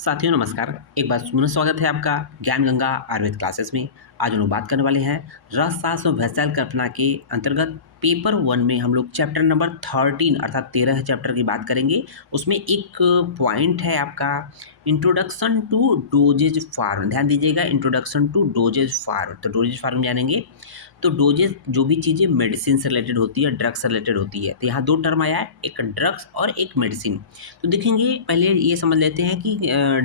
साथियों नमस्कार। एक बार पुनः स्वागत है आपका ज्ञान गंगा आयुर्वेद क्लासेस में। आज हम लोग बात करने वाले हैं रसशास्त्र व वैशल कल्पना के अंतर्गत पेपर 1 में हम लोग चैप्टर नंबर 13 अर्थात 13 चैप्टर की बात करेंगे। उसमें एक पॉइंट है आपका इंट्रोडक्शन टू डोजेज फार्म। ध्यान दीजिएगा, इंट्रोडक्शन टू डोजेज फार्म। तो डोजेज फार्म जानेंगे। तो डोजेज जो भी चीज़ें मेडिसिन से रिलेटेड होती है, ड्रग्स से रिलेटेड होती है, तो यहाँ दो टर्म आया है, एक ड्रग्स और एक मेडिसिन। तो देखेंगे, पहले ये समझ लेते हैं कि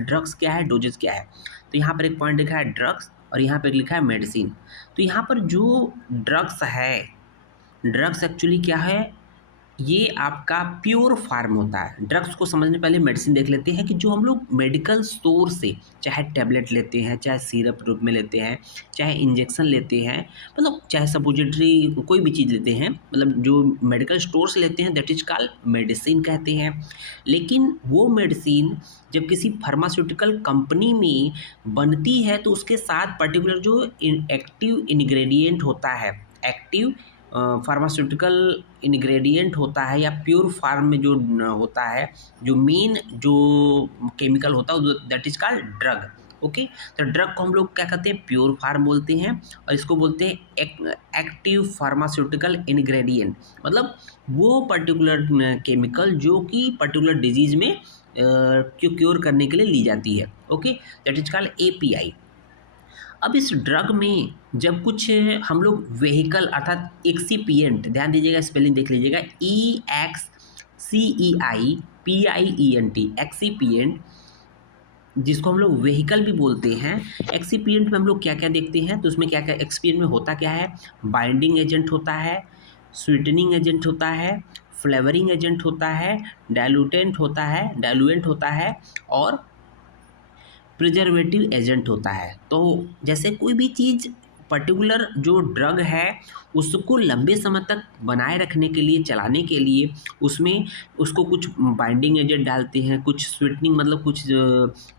ड्रग्स क्या है, डोजेज क्या है। तो यहाँ पर एक पॉइंट लिखा है ड्रग्स और यहाँ पर लिखा है मेडिसिन। तो यहाँ पर जो ड्रग्स है, ड्रग्स एक्चुअली क्या है, ये आपका प्योर फार्म होता है। ड्रग्स को समझने पहले मेडिसिन देख लेते हैं कि जो हम लोग मेडिकल स्टोर से चाहे टैबलेट लेते हैं, चाहे सिरप रूप में लेते हैं, चाहे इंजेक्शन लेते हैं, मतलब चाहे सपोजिटरी कोई भी चीज़ लेते हैं, मतलब जो मेडिकल स्टोर से लेते हैं दैट इज कॉल्ड मेडिसिन कहते हैं। लेकिन वो मेडिसिन जब किसी फार्मास्यूटिकल कंपनी में बनती है तो उसके साथ पर्टिकुलर जो एक्टिव इंग्रेडिएंट होता है, एक्टिव फार्मास्यूटिकल इंग्रेडिएंट होता है या प्योर फार्म में जो होता है, जो मेन जो केमिकल होता है that is called drug. Okay, तो ड्रग को हम लोग क्या कहते हैं, प्योर फार्म बोलते हैं और इसको बोलते हैं एक्टिव फार्मास्यूटिकल इंग्रेडिएंट। मतलब वो पर्टिकुलर केमिकल जो कि पर्टिकुलर डिजीज में क्योर करने के लिए ली जाती है। Okay, that is called API. अब इस ड्रग में जब कुछ हम लोग वेहिकल अर्थात एक्सीपिएंट, ध्यान दीजिएगा, स्पेलिंग देख लीजिएगा, EXCEIPIENT, एक्सीपिएंट, जिसको हम लोग वेहिकल भी बोलते हैं। एक्सीपिएंट में हम लोग क्या क्या देखते हैं, तो उसमें क्या क्या एक्सपिएंट में होता क्या है, बाइंडिंग एजेंट होता है, स्वीटनिंग एजेंट होता है, फ्लेवरिंग एजेंट होता है, डाइल्यूएंट होता है और प्रिजर्वेटिव एजेंट होता है। तो जैसे कोई भी चीज़ पर्टिकुलर जो ड्रग है उसको लंबे समय तक बनाए रखने के लिए, चलाने के लिए उसमें उसको कुछ बाइंडिंग एजेंट डालते हैं, कुछ स्वीटनिंग, मतलब कुछ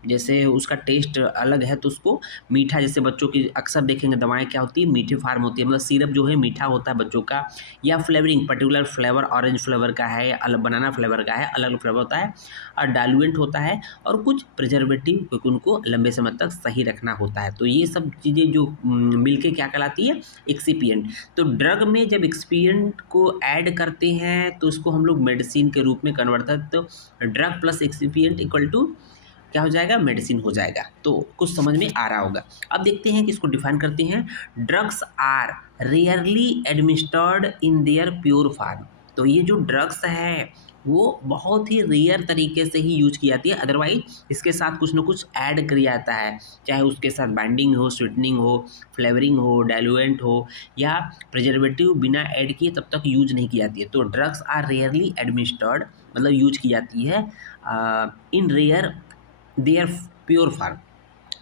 जैसे उसका टेस्ट अलग है तो उसको मीठा, जैसे बच्चों की अक्सर देखेंगे दवाएं क्या होती है, मीठे फार्म होती है, मतलब सिरप जो है मीठा होता है बच्चों का, या flavouring, particular flavour orange flavour का है या अलग बनाना फ्लेवर का है, अलग अलग फ्लेवर होता है, और डाइल्यूएंट होता है और कुछ प्रिजर्वेटिव, क्योंकि उनको लंबे समय तक सही रखना होता है। तो ये सब चीज़ें जो मिलके क्या कहलाती है, एक्सीपिएंट। तो ड्रग में जब एक्सीपिएंट को ऐड करते हैं तो उसको हम लोग मेडिसिन के रूप में कन्वर्ट करते हैं। तो drug plus excipient equal to क्या हो जाएगा, मेडिसिन हो जाएगा। तो कुछ समझ में आ रहा होगा। अब देखते हैं कि इसको डिफाइन करते हैं। Drugs are rarely administered in their pure form. तो ये जो ड्रग्स है वो बहुत ही रेयर तरीके से ही यूज की जाती है, अदरवाइज इसके साथ कुछ ना कुछ ऐड किया जाता है, चाहे उसके साथ बाइंडिंग हो, स्वीटनिंग हो, फ्लेवरिंग हो, डाइल्यूएंट हो या प्रिजर्वेटिव बिना ऐड किए तब तक यूज नहीं की जाती है। तो ड्रग्स आर रेयरली एडमिनिस्टर्ड मतलब यूज की जाती है इन रेयर देयर प्योर फार्म।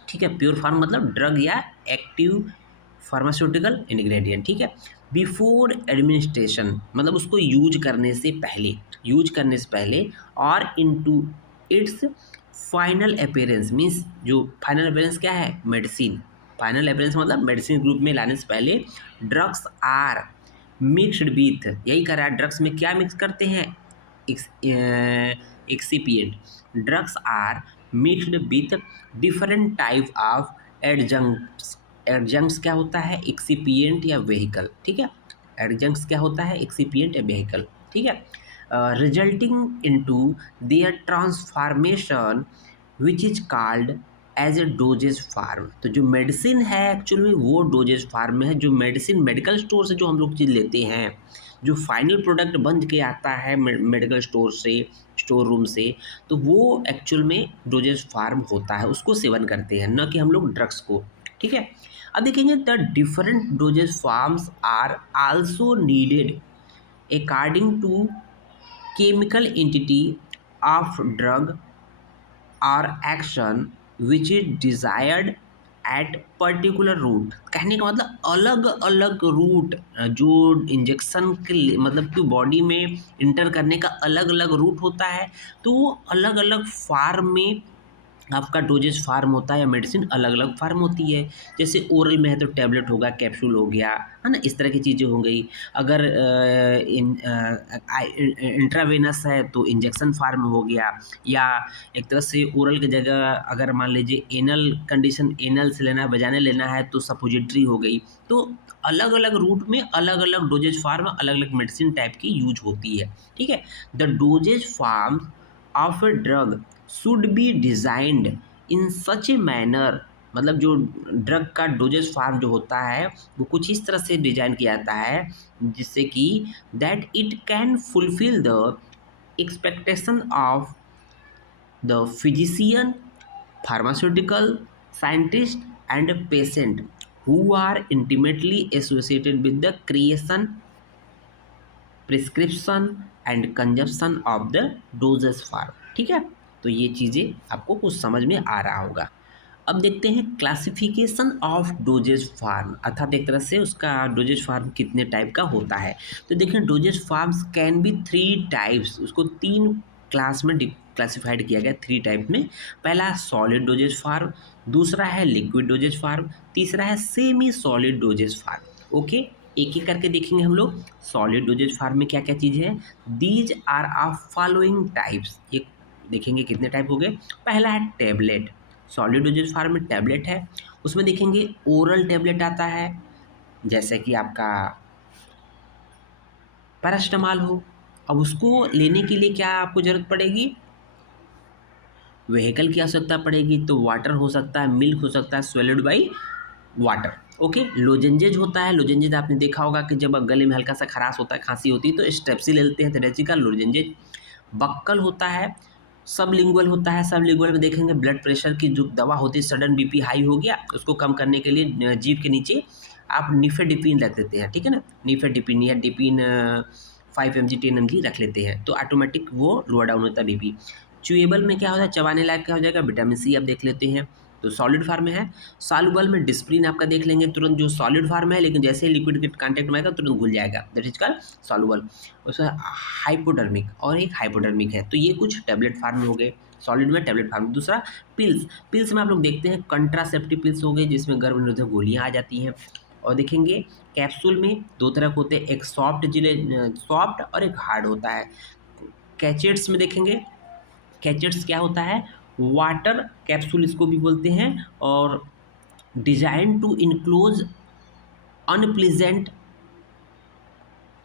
ठीक है, प्योर फार्म मतलब ड्रग या एक्टिव फार्मास्यूटिकल इंग्रेडिएंट। ठीक है, बिफोर एडमिनिस्ट्रेशन मतलब उसको यूज करने से पहले, यूज करने से पहले, और into its final appearance, means जो फाइनल अपीयरेंस क्या है, मेडिसिन। फाइनल अपीयरेंस मतलब मेडिसिन ग्रुप में लाने से पहले ड्रग्स आर मिक्सड विथ, यही कह रहा है, ड्रग्स में क्या मिक्स करते हैं, excipient. Drugs are mixed with different type of adjuncts. Adjuncts क्या होता है, एक्सीपिएंट या वेहिकल। ठीक है, एडजंक्ट्स क्या होता है, एक्सीपिएंट या वेहिकल। ठीक है, resulting into their transformation which is called as a dosage form. तो जो मेडिसिन है एक्चुअली वो डोजेज फार्म में है। जो मेडिसिन मेडिकल स्टोर से जो हम लोग चीज़ लेते हैं, जो फाइनल प्रोडक्ट बन के आता है मेडिकल स्टोर से, स्टोर रूम से, तो वो एक्चुअल में डोजेज फार्म होता है, उसको सेवन करते हैं, न कि हम लोग ड्रग्स को। ठीक है, अब देखेंगे the different dosage forms are also needed according to chemical entity of drug or action which is desired at particular route. कहने का मतलब अलग अलग रूट, जो इंजेक्शन के मतलब कि बॉडी में इंटर करने का अलग अलग रूट होता है, तो वो अलग अलग फार्म में आपका डोजेज फार्म होता है या मेडिसिन अलग अलग फार्म होती है। जैसे ओरल में है तो टैबलेट होगा, कैप्सूल हो गया, है ना, इस तरह की चीज़ें हो गई। अगर इंट्रावेनस है तो इंजेक्शन फार्म हो गया, या एक तरह से ओरल की जगह अगर मान लीजिए एनल कंडीशन, एनल से लेना है, वजाइनल लेना है तो सपोजिटरी हो गई। तो अलग अलग रूट में अलग अलग डोजेज फार्म, अलग अलग मेडिसिन टाइप की यूज होती है। ठीक है। The dosage form of a drug should be designed in such a manner, मतलब जो ड्रग का डोजेज फार्म जो होता है वो कुछ इस तरह से डिजाइन किया जाता है जिससे कि that it can fulfil the expectation of the physician, pharmaceutical scientist and patient who are intimately associated with the creation, prescription and consumption of the dosage form. ठीक है। तो ये चीज़ें आपको कुछ समझ में आ रहा होगा। अब देखते हैं क्लासिफिकेशन ऑफ डोजेज फार्म, अर्थात एक तरह से उसका डोजेज फार्म कितने टाइप का होता है। तो देखिए dosage forms can be 3 types, उसको 3 क्लास में क्लासिफाइड किया गया 3 टाइप में। पहला है सॉलिड डोजेज फार्म, दूसरा है लिक्विड डोजेज फार्म, तीसरा है semi solid dosage form. Okay, एक एक करके देखेंगे हम लोग। सॉलिड डोजेज फार्म में क्या क्या चीज़ है। These are of following types, ये देखेंगे कितने टाइप हो गए। पहला है टेबलेट, सॉलिड डोजेज फार्म में टैबलेट है। उसमें देखेंगे ओरल टैबलेट आता है, जैसे कि आपका पैरास्टामॉल हो। अब उसको लेने के लिए क्या आपको ज़रूरत पड़ेगी, व्हीकल की आवश्यकता पड़ेगी। तो वाटर हो सकता है, मिल्क हो सकता है, स्वेलिड बाई वाटर। ओके, लोजेंजेज होता है। लोजेंजेज आपने देखा होगा कि जब गले में हल्का सा खराश होता है, खांसी होती है तो स्ट्रेप्सिल लेते हैं, तरह का लोजेंजेज। बक्कल होता है, सबलिंगुअल होता है। सबलिंगुअल में देखेंगे ब्लड प्रेशर की जो दवा होती है, सडन बीपी हाई हो गया उसको कम करने के लिए जीभ के नीचे आप निफेडिपिन रख देते हैं। ठीक है ना, निफेडिपिन या डिपिन 5 mg 10 mg रख लेते हैं तो ऑटोमेटिक वो लोअर डाउन होता है बीपी। च्यूएबल में क्या होता है, चबाने लायक क्या हो जाएगा, विटामिन सी आप देख लेते हैं। तो सॉलिड फार्म में है। सॉल्युबल में डिस्प्रिन आपका देख लेंगे तुरंत, जो सॉलिड फार्म है लेकिन जैसे ही लिक्विड के कांटेक्ट में आएगा तुरंत घुल जाएगा, दैट इज कॉल्ड सॉल्युबल। उसमें हाइपोडर्मिक और एक हाइपोडर्मिक है। तो ये कुछ टैबलेट फार्म में हो गए, सॉलिड में टैबलेट फार्म। दूसरा पिल्स, पिल्स में आप लोग देखते हैं कंट्रासेप्टिव पिल्स हो गए जिसमें गर्भ निरोधक गोलियाँ आ जाती हैं। और देखेंगे कैप्सूल में 2 तरह के होते हैं, एक सॉफ्ट जिले सॉफ्ट और एक हार्ड होता है। कैचेट्स में देखेंगे, कैचेट्स क्या होता है, वाटर कैप्सूल इसको भी बोलते हैं, और design to enclose unpleasant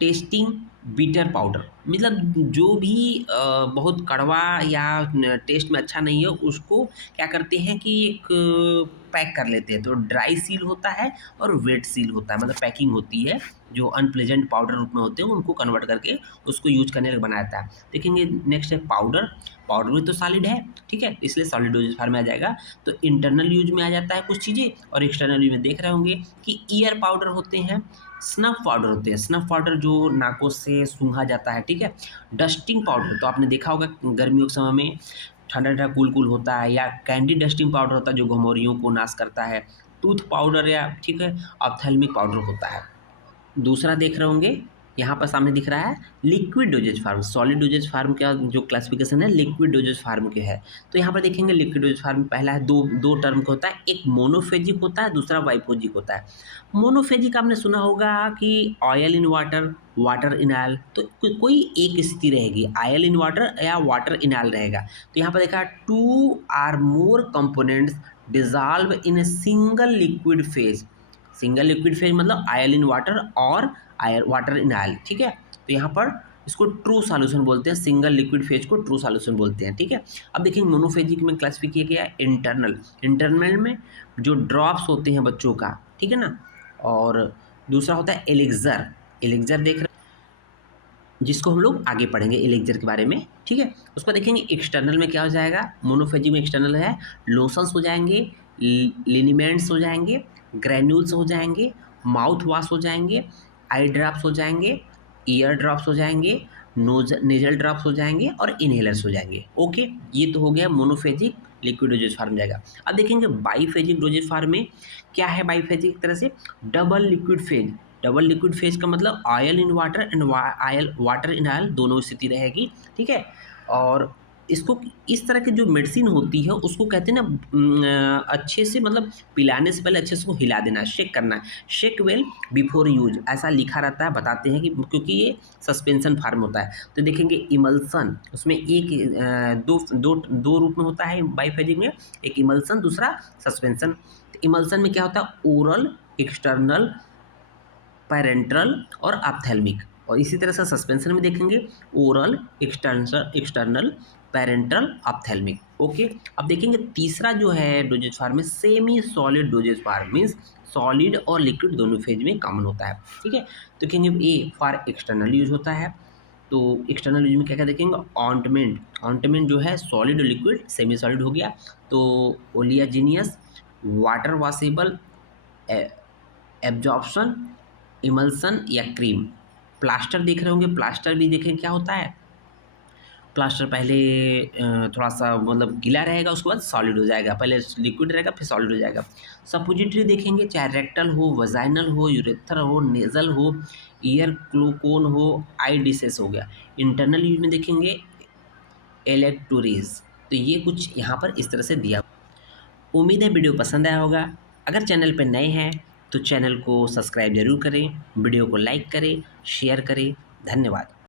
tasting bitter powder, मतलब जो भी बहुत कड़वा या टेस्ट में अच्छा नहीं है उसको क्या करते हैं कि एक पैक कर लेते हैं। तो ड्राई सील होता है और वेट सील होता है, मतलब पैकिंग होती है। जो अनप्लेजेंट पाउडर रूप में होते हैं उनको कन्वर्ट करके उसको यूज करने लग बनाया जाता है। देखेंगे नेक्स्ट है पाउडर, पाउडर में तो सॉलिड है, ठीक है, इसलिए सॉलिड डोजेज फार्म में आ जाएगा। तो इंटरनल यूज में आ जाता है कुछ चीज़ें, और एक्सटर्नल यूज में देख रहे होंगे कि ईयर पाउडर होते हैं, स्नफ पाउडर होते हैं। स्नफ पाउडर जो नाकों से सूंघा जाता है, ठीक है। डस्टिंग पाउडर तो आपने देखा होगा गर्मियों के समय में ठंडा ठंडा कूल कूल होता है, या कैंडी डस्टिंग पाउडर होता है जो घमौरियों को नाश करता है। टूथ पाउडर या ठीक है ऑप्थेल्मिक पाउडर होता है। दूसरा देख रहे होंगे यहाँ पर सामने दिख रहा है liquid dosage form. Solid dosage form का जो क्लासिफिकेशन है लिक्विड डोजेज फार्म के है। तो यहाँ पर देखेंगे लिक्विड डोजेज फार्म पहला है, दो टर्म का होता है, एक मोनोफेजिक होता है, दूसरा बाइफोजिक होता है। मोनोफेजिक आपने सुना होगा कि oil in water, water in oil. तो कोई एक स्थिति रहेगी, ऑयल इन वाटर या वाटर इन ऑयल रहेगा। तो यहाँ पर देखा 2 or more components dissolve in a single liquid phase. Single liquid phase मतलब आयल इन वाटर और आयल वाटर इन आयल, ठीक है। तो यहाँ पर इसको ट्रू सॉल्यूशन बोलते हैं, सिंगल लिक्विड फेज को ट्रू सॉल्यूशन बोलते हैं, ठीक है। अब देखिए मोनोफेजिक में क्लासिफाई किया गया इंटरनल, इंटरनल में जो ड्रॉप्स होते हैं बच्चों का, ठीक है ना। और दूसरा होता है एलिक्जर, एलिक्जर देख रहे जिसको हम लोग आगे पढ़ेंगे एलिक्जर के बारे में, ठीक है। उसको देखेंगे एक्सटर्नल में क्या हो जाएगा, मोनोफेजिक में एक्सटर्नल है लोशंस हो जाएंगे, लिनीमेंट्स हो जाएंगे, ग्रैन्यूल्स हो जाएंगे, माउथ वॉश हो जाएंगे, आई ड्रॉप्स हो जाएंगे, ईयर ड्रॉप्स हो जाएंगे, नोज नेजल ड्रॉप्स हो जाएंगे और इनहेलर्स हो जाएंगे। ओके, ये तो हो गया मोनोफेजिक लिक्विड डोजेज फार्म जाएगा। अब देखेंगे बाईफेजिक डोजेज फार्म में क्या है। बाईफेजिक एक तरह से double liquid phase, double liquid phase का मतलब oil in water and oil water in oil दोनों स्थिति रहेगी, ठीक है। और इसको इस तरह की जो मेडिसिन होती है उसको कहते हैं ना अच्छे से मतलब पिलाने से पहले अच्छे से उसको हिला देना है, शेक करना है। शेक वेल बिफोर यूज ऐसा लिखा रहता है, बताते हैं कि क्योंकि ये सस्पेंशन फार्म होता है। तो देखेंगे इमल्सन, उसमें एक दो दो दो रूप में होता है बाइफेजिक में, एक इमल्सन दूसरा सस्पेंशन। तो इमल्सन में क्या होता है, ओरल, एक्सटर्नल, पैरेंट्रल और ऑप्थेल्मिक। और इसी तरह से सस्पेंशन में देखेंगे oral, external, parenteral, ophthalmic. Okay, अब देखेंगे तीसरा जो है डोजेज फॉर्म में semi solid doses form, means solid और लिक्विड दोनों फेज में कॉमन होता है। ठीक है, तो देखेंगे ए फॉर एक्सटर्नल यूज होता है। तो एक्सटर्नल यूज में क्या क्या देखेंगे, ऑइंटमेंट, ऑइंटमेंट जो है सॉलिड और लिक्विड, सेमी सॉलिड हो गया। तो ओलियाजिनियस, वाटर वॉशेबल, एब्जॉर्प्शन, इमल्सन या क्रीम। प्लास्टर देख रहे होंगे, प्लास्टर भी देखें क्या होता है। प्लास्टर पहले थोड़ा सा मतलब गीला रहेगा, उसके बाद सॉलिड हो जाएगा, पहले लिक्विड रहेगा फिर सॉलिड हो जाएगा। सपोजिटरी देखेंगे, चाहे रेक्टल हो, वजाइनल हो, यूरेथ्रल हो, नेजल हो, ईयर क्लोकोन हो, आई डिसेस हो गया। इंटरनल यूज में देखेंगे इलेक्टोरीज। तो ये कुछ यहाँ पर इस तरह से दिया। उम्मीद है वीडियो पसंद आया होगा। अगर चैनल पर नए हैं तो चैनल को सब्सक्राइब जरूर करें, वीडियो को लाइक करें, शेयर करें। धन्यवाद।